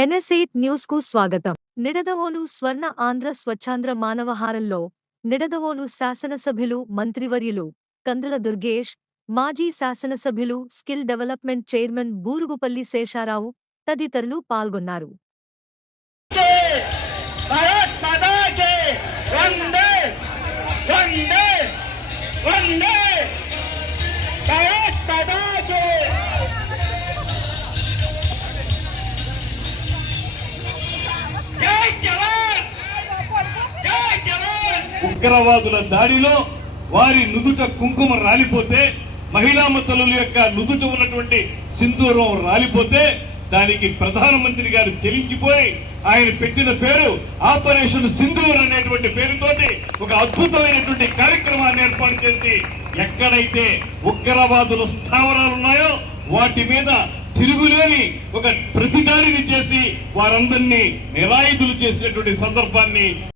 NS8 news కు స్వాగతం. నిడదవోలు స్వర్ణ ఆంధ్ర స్వచ్ఛాంధ్ర మానవహారంలో నిడదవోలు శాసనసభ్యులు మంత్రివర్యులు కందుల దుర్గేష్, మాజీ శాసనసభ్యులు skill development chairman Burugupalli Sesha Rao తదితరులు పాల్గొన్నారు. ఉగ్రవాదుల దాడిలో వారి నుదుట కుంకుమ రాలిపోతే, మహిళామతలుల యొక్క నుదుట ఉన్నటువంటి సింధూరం రాలిపోతే దానికి ప్రధానమంత్రి గారు చెలించిపోయి ఆయన పెట్టిన పేరు ఆపరేషన్ సింధూర్ అనేటువంటి పేరుతోటి ఒక అద్భుతమైనటువంటి కార్యక్రమాన్ని ఏర్పాటు చేసి ఎక్కడైతే ఉగ్రవాదుల స్థావరాలు ఉన్నాయో వాటి మీద తిరుగులేని ఒక ప్రతిదాడిని చేసి వారందరినీ నిరాయుధులు చేసినటువంటి సందర్భాన్ని